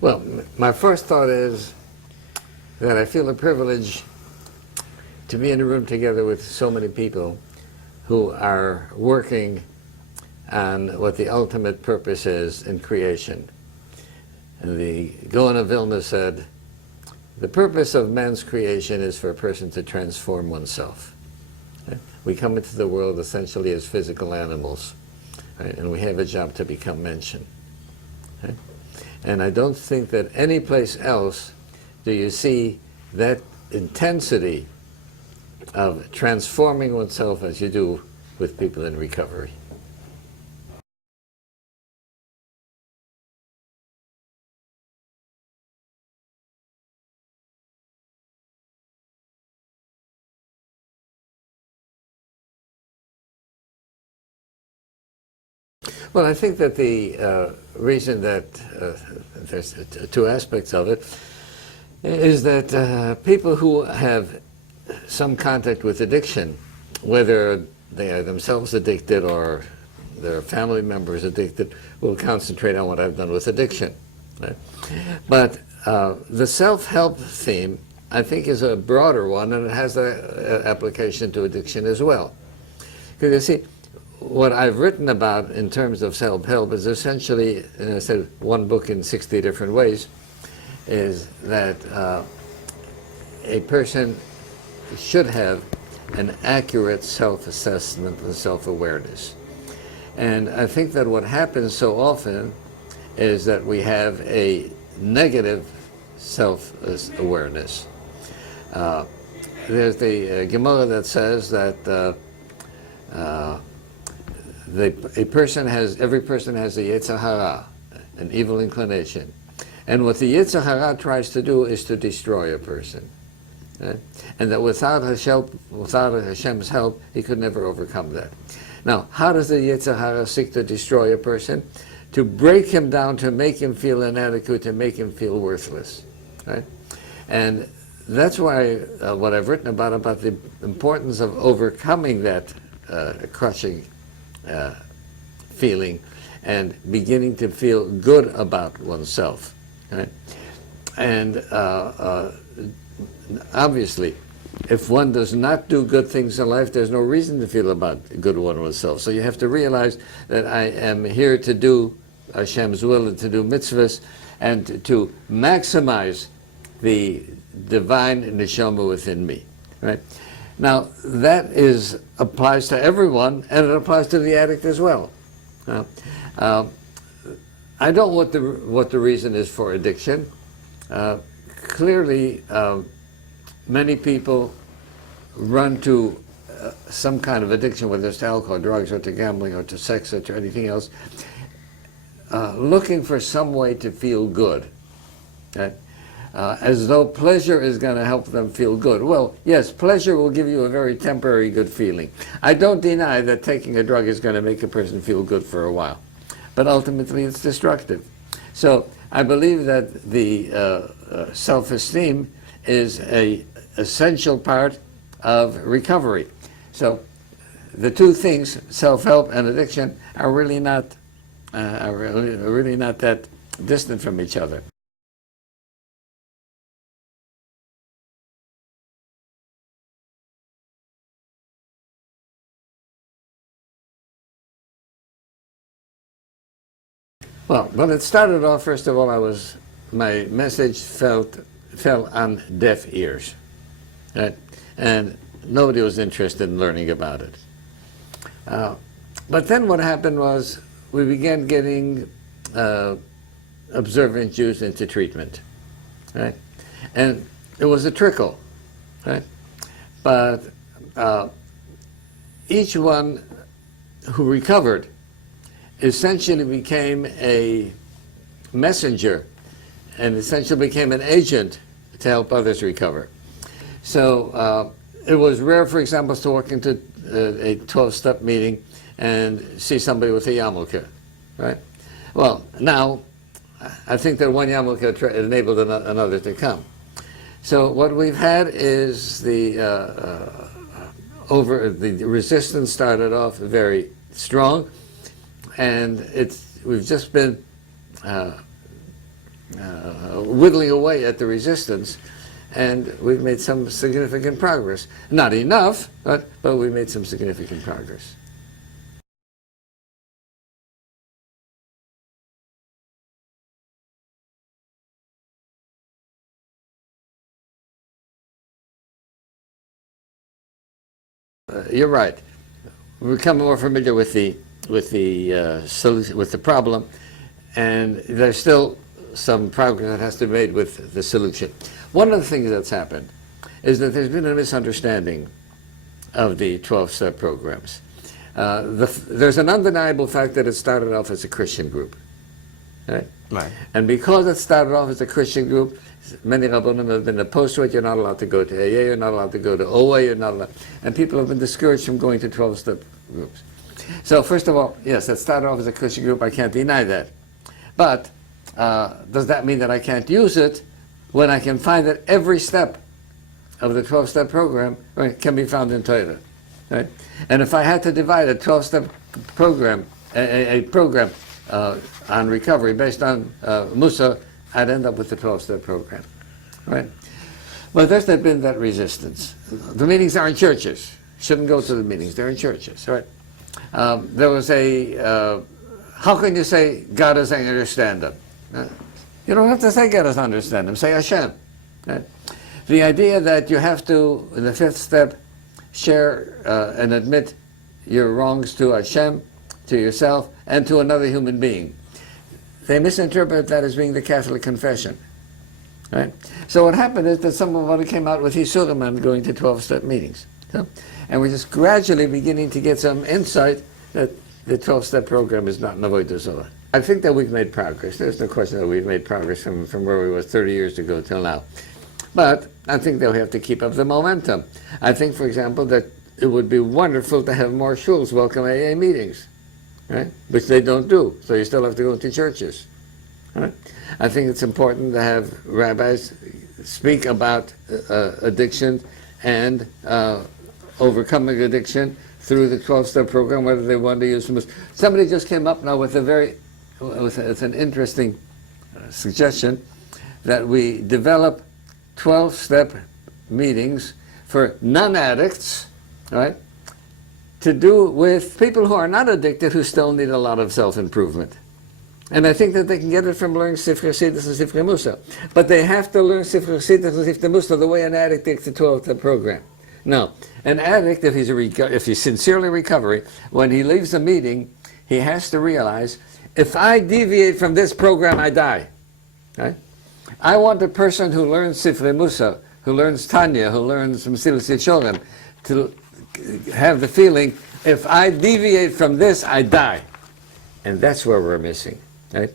Well, my first thought is that I feel a privilege to be in a room together with so many people who are working on what the ultimate purpose is in creation. And the Gaon of Vilna said, the purpose of man's creation is for a person to transform oneself. We come into the world essentially as physical animals, right? And we have a job to become mention. Right? And I don't think that any place else do you see that intensity of transforming oneself as you do with people in recovery. Well, I think that the reason that there's two aspects of it is that people who have some contact with addiction, whether they are themselves addicted or their family members addicted, will concentrate on what I've done with addiction. Right? But the self-help theme, I think, is a broader one, and it has an application to addiction as well. Because you see, what I've written about in terms of self-help is essentially, and I said one book in 60 different ways, is that a person should have an accurate self-assessment and self-awareness. And I think that what happens so often is that we have a negative self-awareness. There's the Gemara that says that every person has a Yetzer Hara, an evil inclination. And what the Yetzer Hara tries to do is to destroy a person. Right? And that without Hashem's help, he could never overcome that. Now, how does the Yetzer Hara seek to destroy a person? To break him down, to make him feel inadequate, to make him feel worthless. Right? And that's why what I've written about the importance of overcoming that crushing feeling and beginning to feel good about oneself. Right? And obviously, if one does not do good things in life, there's no reason to feel about good one oneself. So you have to realize that I am here to do Hashem's will and to do mitzvahs and to maximize the divine neshama within me. Right? Now, that applies to everyone, and it applies to the addict as well. I don't know what the reason is for addiction. Clearly, many people run to some kind of addiction, whether it's to alcohol, drugs, or to gambling, or to sex, or to anything else, looking for some way to feel good. Right? As though pleasure is going to help them feel good. Well, yes, pleasure will give you a very temporary good feeling. I don't deny that taking a drug is going to make a person feel good for a while, but ultimately it's destructive. So I believe that the self-esteem is an essential part of recovery. So the two things, self-help and addiction, are really not that distant from each other. Well, it started off, first of all, my message fell on deaf ears, right? And nobody was interested in learning about it. But then what happened was we began getting observant Jews into treatment, right? And it was a trickle, right? But each one who recovered essentially became a messenger and essentially became an agent to help others recover. So it was rare, for example, to walk into a 12-step meeting and see somebody with a yarmulke, right? Well, now, I think that one yarmulke enabled another to come. So what we've had is the resistance started off very strong, and we've just been whittling away at the resistance, and we've made some significant progress. Not enough, but we made some significant progress. You're right. We become more familiar with the solution, with the problem, and there's still some progress that has to be made with the solution. One of the things that's happened is that there's been a misunderstanding of the 12-step programs. There's an undeniable fact that it started off as a Christian group, right? Right. And because it started off as a Christian group, many Rabbonim have been opposed to it. You're not allowed to go to AA, you're not allowed to go to OA, you're not allowed, and people have been discouraged from going to 12-step groups. So first of all, yes, it started off as a Christian group, I can't deny that. But does that mean that I can't use it when I can find that every step of the 12-step program, right, can be found in Torah? Right? And if I had to divide a 12-step program, a program on recovery based on Musa, I'd end up with the 12-step program. Right? But there's not been that resistance. The meetings are in churches. Shouldn't go to the meetings, they're in churches. Right? There was a, how can you say God doesn't understand them? You don't have to say God doesn't understand them, say Hashem. Right? The idea that you have to, in the 5th step, share and admit your wrongs to Hashem, to yourself, and to another human being. They misinterpret that as being the Catholic confession. Right? So what happened is that somebody came out with Yisurim on going to 12-step meetings. So, and we're just gradually beginning to get some insight that the 12-step program is not an avodah zarah. I think that we've made progress. There's no question that we've made progress from where we were 30 years ago till now. But I think that we have to keep up the momentum. I think, for example, that it would be wonderful to have more shuls welcome AA meetings, right? Which they don't do, so you still have to go to churches. Right? I think it's important to have rabbis speak about addiction and overcoming addiction through the 12-step program, whether they want to use them. Somebody just came up now with it's an interesting suggestion that we develop 12-step meetings for non-addicts, right, to do with people who are not addicted who still need a lot of self-improvement. And I think that they can get it from learning Sifrei Chassidus and Sifrei Musa. But they have to learn Sifrei Chassidus and Sifrei Musa the way an addict takes the 12-step program. Now, an addict, if he's sincerely recovering, when he leaves a meeting, he has to realize, if I deviate from this program, I die. Right? I want a person who learns Sifrei Musa, who learns Tanya, who learns Mesilas Yesharim, to have the feeling, if I deviate from this, I die. And that's where we're missing. Right?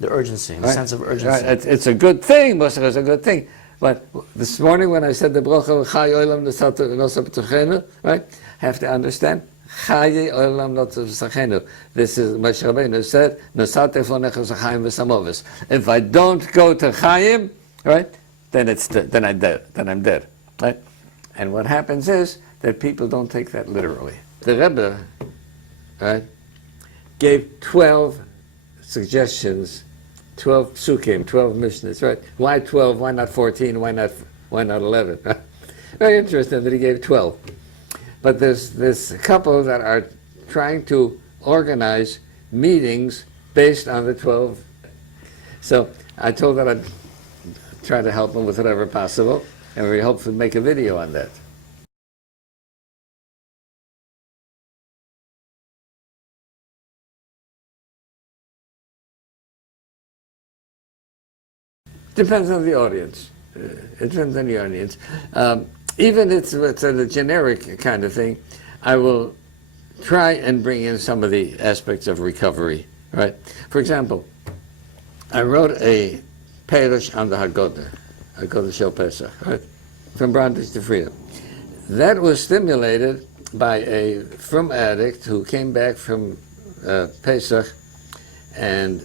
The urgency, the sense of urgency. Right. It's a good thing, Musar is a good thing. But this morning when I said the bracha Chai Olam Nosab B'Tochenu, right, have to understand Chai Olam Nosab B'Tochenu. This is Moshe Rabbeinu said, Nosate Fonecha Zachayim V'Samovis. If I don't go to Chaim, right, then I'm dead. Right? And what happens is that people don't take that literally. The Rebbe, right, gave 12 suggestions, 12 psukim, 12 mishnahs, right? Why 12? Why not 14? Why not 11? Very interesting that he gave 12. But there's this couple that are trying to organize meetings based on the 12. So I told that I'd try to help them with whatever possible, and we hope to make a video on that. Depends on the audience. It depends on the audience. Even if it's a generic kind of thing, I will try and bring in some of the aspects of recovery. Right? For example, I wrote a Perush on the Haggadah Shel Pesach, right? From bondage to freedom. That was stimulated by a frum addict who came back from Pesach, and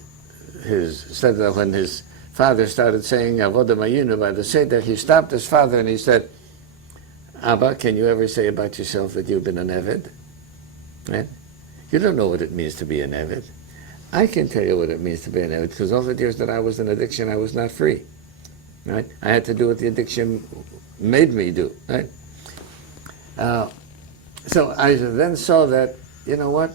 said that when his father started saying Avodah Mayinu by the Seder, he stopped his father and he said, Abba, can you ever say about yourself that you've been an Eved? Right? You don't know what it means to be an Eved. I can tell you what it means to be an addict, because all the years that I was in addiction, I was not free. Right? I had to do what the addiction made me do. Right? So I then saw that, you know what?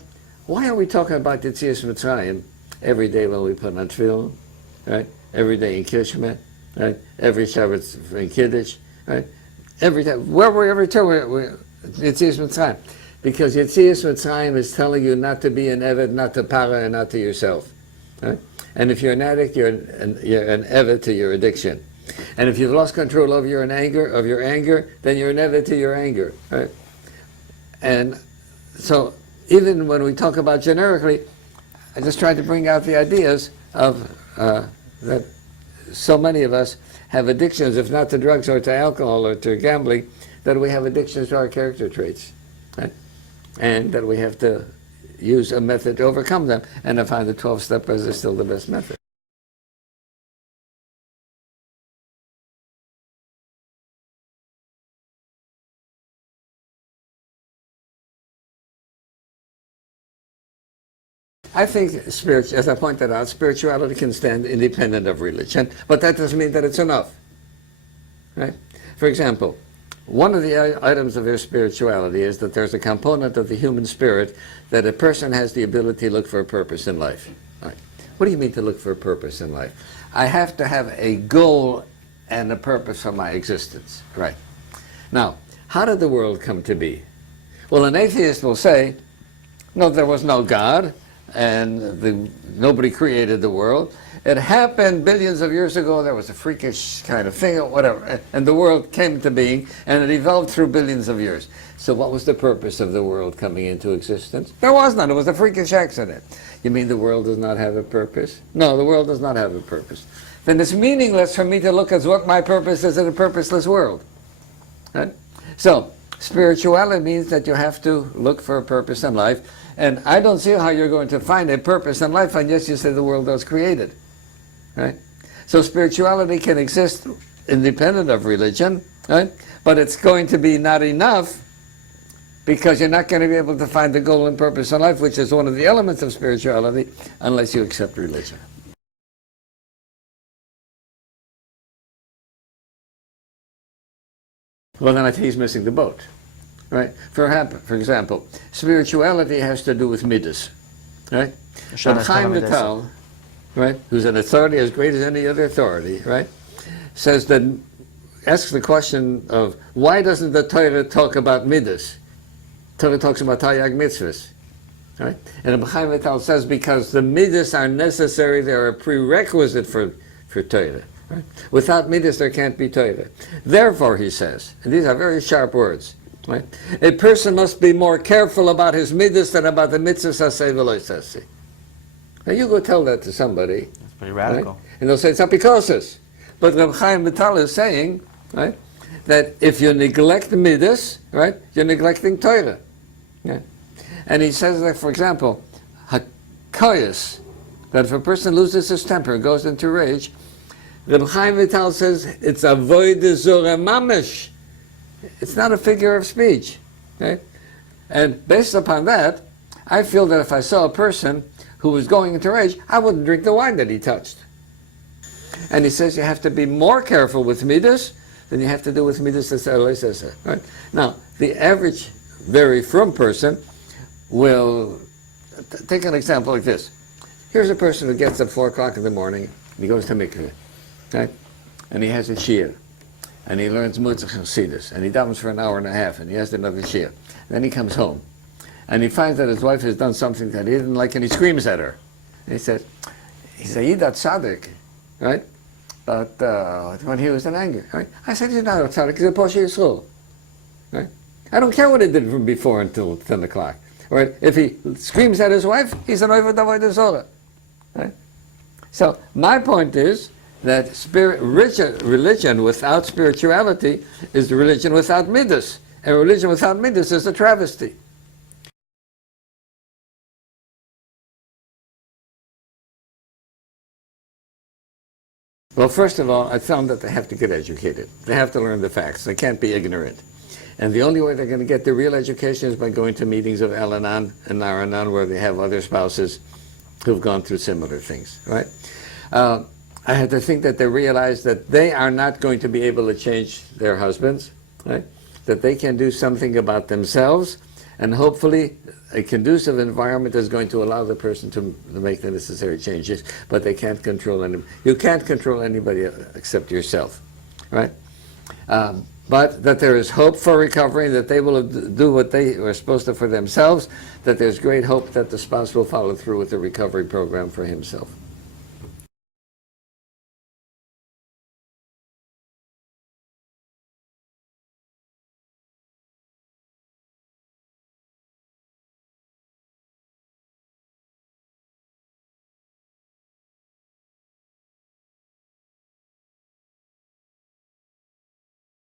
Why are we talking about Yetzias Mitzrayim every day when we put on tefillin, right? Every day in Kishma, right? Every Shabbat in Kiddush, right? Every time, every time we're Yetzias Mitzrayim. Because Yetzias Mitzrayim is telling you not to be an Eved, not to para, and not to yourself. Right? And if you're an addict, you're an Eved to your addiction. And if you've lost control of your anger, then you're an Eved to your anger. Right? And so, even when we talk about generically, I just tried to bring out the ideas of that so many of us have addictions, if not to drugs or to alcohol or to gambling, that we have addictions to our character traits. Right? And that we have to use a method to overcome them. And I find the 12-steppers is still the best method. I think, as I pointed out, spirituality can stand independent of religion, but that doesn't mean that it's enough. Right? For example, one of the items of your spirituality is that there's a component of the human spirit that a person has the ability to look for a purpose in life. Right. What do you mean to look for a purpose in life? I have to have a goal and a purpose for my existence. Right. Now, how did the world come to be? Well, an atheist will say, no, there was no God, and nobody created the world. It happened billions of years ago. There was a freakish kind of thing or whatever, and the world came to being, and it evolved through billions of years. So what was the purpose of the world coming into existence? There was none. It was a freakish accident. You mean the world does not have a purpose? No, the world does not have a purpose. Then it's meaningless for me to look at what my purpose is in a purposeless world. Right? So spirituality means that you have to look for a purpose in life. And I don't see how you're going to find a purpose in life unless you say the world was created. Right? So spirituality can exist independent of religion, right? But it's going to be not enough because you're not going to be able to find the goal and purpose in life, which is one of the elements of spirituality, unless you accept religion. Well, then I think he's missing the boat. Right? For example, spirituality has to do with midas, right? But Chaim Vital, right, who's an authority as great as any other authority, right, says that, asks the question of why doesn't the Torah talk about midas? Torah talks about Taryag mitzvahs, right? And Chaim Vital says because the midas are necessary; they are a prerequisite for Torah. Right? Without midas, there can't be Torah. Therefore, he says, and these are very sharp words. Right? A person must be more careful about his midas than about the mitzvahs aseh v'lo aseh. Now you go tell that to somebody. That's pretty radical. Right? And they'll say it's apikosis. But Reb Chaim Vital is saying, right, that if you neglect midas, right, you're neglecting Torah. Yeah? And he says that, for example, hakoyas, that if a person loses his temper and goes into rage, Reb Chaim Vital says it's avodah zorah mamish. It's not a figure of speech. Okay? And based upon that, I feel that if I saw a person who was going into rage, I wouldn't drink the wine that he touched. And he says you have to be more careful with midas than you have to do with midas aseh. Right? Now, the average, very frum person will take an example like this. Here's a person who gets up 4 o'clock in the morning, and he goes to mikveh, right? And he has a shiur. And he learns Mutzah Chassidus, and he davens for an hour and a half, and he has another shiur. Then he comes home, and he finds that his wife has done something that he didn't like, and he screams at her. And he says, he's a Yidat Tzaddik, right? But when he was in anger, right? I said, he's not a Tzaddik, he's a Posher Yisrael, right? I don't care what he did from before until 10 o'clock. Right? If he screams at his wife, he's an Oived Avodah Zorah, right? So my point is, that religion without spirituality is religion without midas. And religion without midas is a travesty. Well, first of all, I found that they have to get educated. They have to learn the facts. They can't be ignorant. And the only way they're going to get the real education is by going to meetings of Al-Anon and Nar-Anon where they have other spouses who've gone through similar things, right? I had to think that they realize that they are not going to be able to change their husbands, right? That they can do something about themselves, and hopefully a conducive environment is going to allow the person to make the necessary changes, but they can't control any. You can't control anybody except yourself, right? But that there is hope for recovery, that they will do what they were supposed to for themselves, that there's great hope that the spouse will follow through with the recovery program for himself.